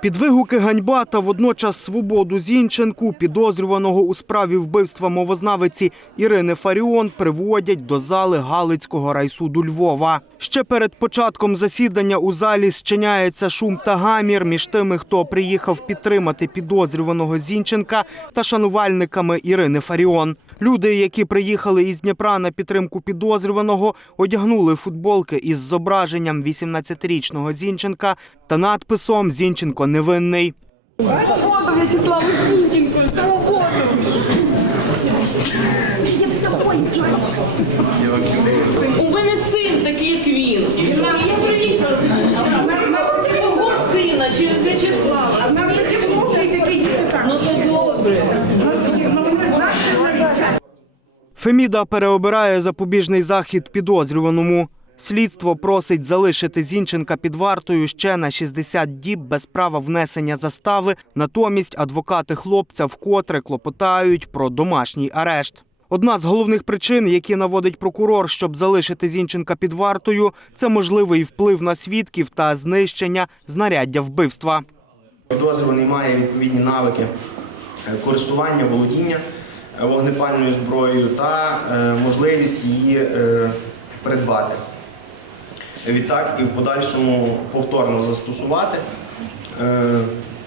Під вигуки ганьба та водночас свободу Зінченку, підозрюваного у справі вбивства мовознавиці Ірини Фаріон, приводять до зали Галицького райсуду Львова. Ще перед початком засідання у залі зчиняється шум та гамір між тими, хто приїхав підтримати підозрюваного Зінченка та шанувальниками Ірини Фаріон. Люди, які приїхали із Дніпра на підтримку підозрюваного, одягнули футболки із зображенням 18-річного Зінченка та надписом Зінченко невинний. Свободу Вячеславу Зінченко, свободу! Я б з. У мене син такий, як він. Я приїхала сина чи В'ячеслава. А в нас такі хлопці і такі діти. Ну то добре. Феміда переобирає запобіжний захід підозрюваному. Слідство просить залишити Зінченка під вартою ще на 60 діб без права внесення застави. Натомість адвокати хлопця вкотре клопотають про домашній арешт. Одна з головних причин, які наводить прокурор, щоб залишити Зінченка під вартою, це можливий вплив на свідків та знищення знаряддя вбивства. Підозрюваний має відповідні навики користування, володіння е, вогнепальною зброєю та е, можливість її е, придбати. Відтак і в подальшому повторно застосувати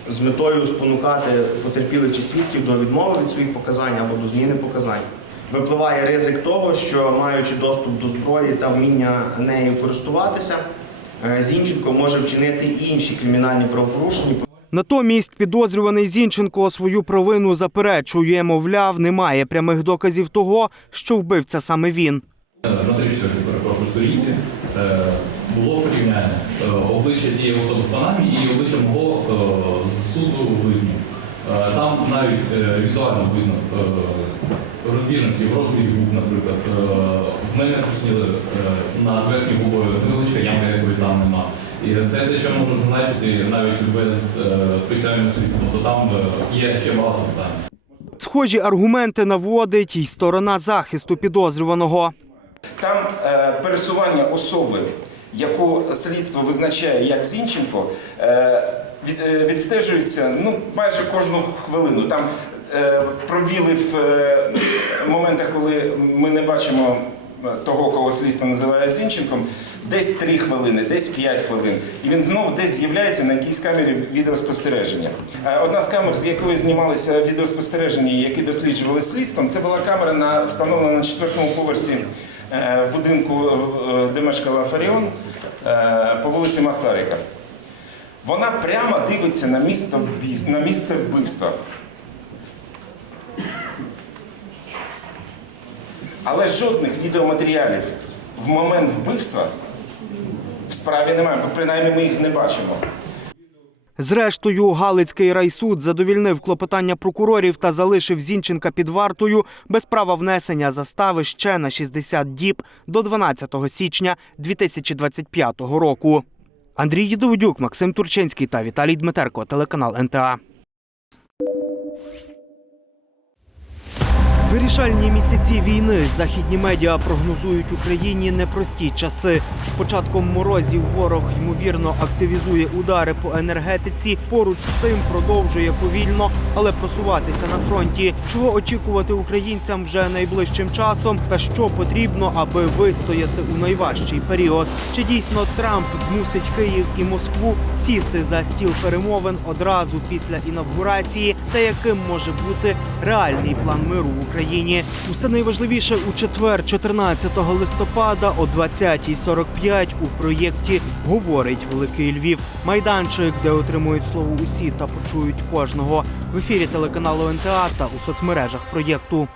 з метою спонукати потерпілих чи свідків до відмови від своїх показань або до зміни показань. Випливає ризик того, що маючи доступ до зброї та вміння нею користуватися, е, Зінченко може вчинити і інші кримінальні правопорушення. Натомість підозрюваний Зінченко свою провину заперечує, мовляв, немає прямих доказів того, що вбивця саме він. На 34 перепрошую сторінці е, було порівняння е, обличчя тієї особи в Панамі і обличчя мого з суду в Лизні. Там навіть візуально видно розбіжності в розмірі губ, наприклад. Е, В мене посніли над верхньою губою невеличка ямка, якої там нема. І це те, що можу зазначити навіть без е, спеціального освіти. Тобто там е, є ще багато питань. Схожі аргументи наводить й сторона захисту підозрюваного. Там е, пересування особи, яку слідство визначає як Зінченко, е, е, відстежується ну, майже кожну хвилину. Там е, пробіли в е, моментах, коли ми не бачимо того, кого слідство називає Зінченком, десь 3 хвилини, десь 5 хвилин. І він знову десь з'являється на якійсь камері відеоспостереження. Е, Одна з камер, з якої знімалися відеоспостереження, які досліджували слідством, це була камера на встановлена на четвертому поверсі е, будинку, е, де мешкала Фаріон е, по вулиці Масарика. Вона прямо дивиться на місце вбивства. Але жодних відеоматеріалів в момент вбивства в справі немає, принаймні ми їх не бачимо. Зрештою, Галицький райсуд задовільнив клопотання прокурорів та залишив Зінченка під вартою без права внесення застави ще на 60 діб до 12 січня 2025 року. Андрій Єдоводюк, Максим Турчинський та Віталій Дмитерко, телеканал НТА. Вирішальні місяці війни західні медіа прогнозують Україні непрості часи. З початком морозів ворог ймовірно активізує удари по енергетиці. Поруч з тим продовжує повільно, але просуватися на фронті. Чого очікувати українцям вже найближчим часом, та що потрібно, аби вистояти у найважчий період? Чи дійсно Трамп змусить Київ і Москву сісти за стіл перемовин одразу після інавгурації? Та яким може бути реальний план миру в Україні? Усе найважливіше у четвер, 14 листопада о 20.45 у проєкті говорить Великий Львів. Майданчик, де отримують слово усі та почують кожного в ефірі телеканалу НТА та у соцмережах проєкту.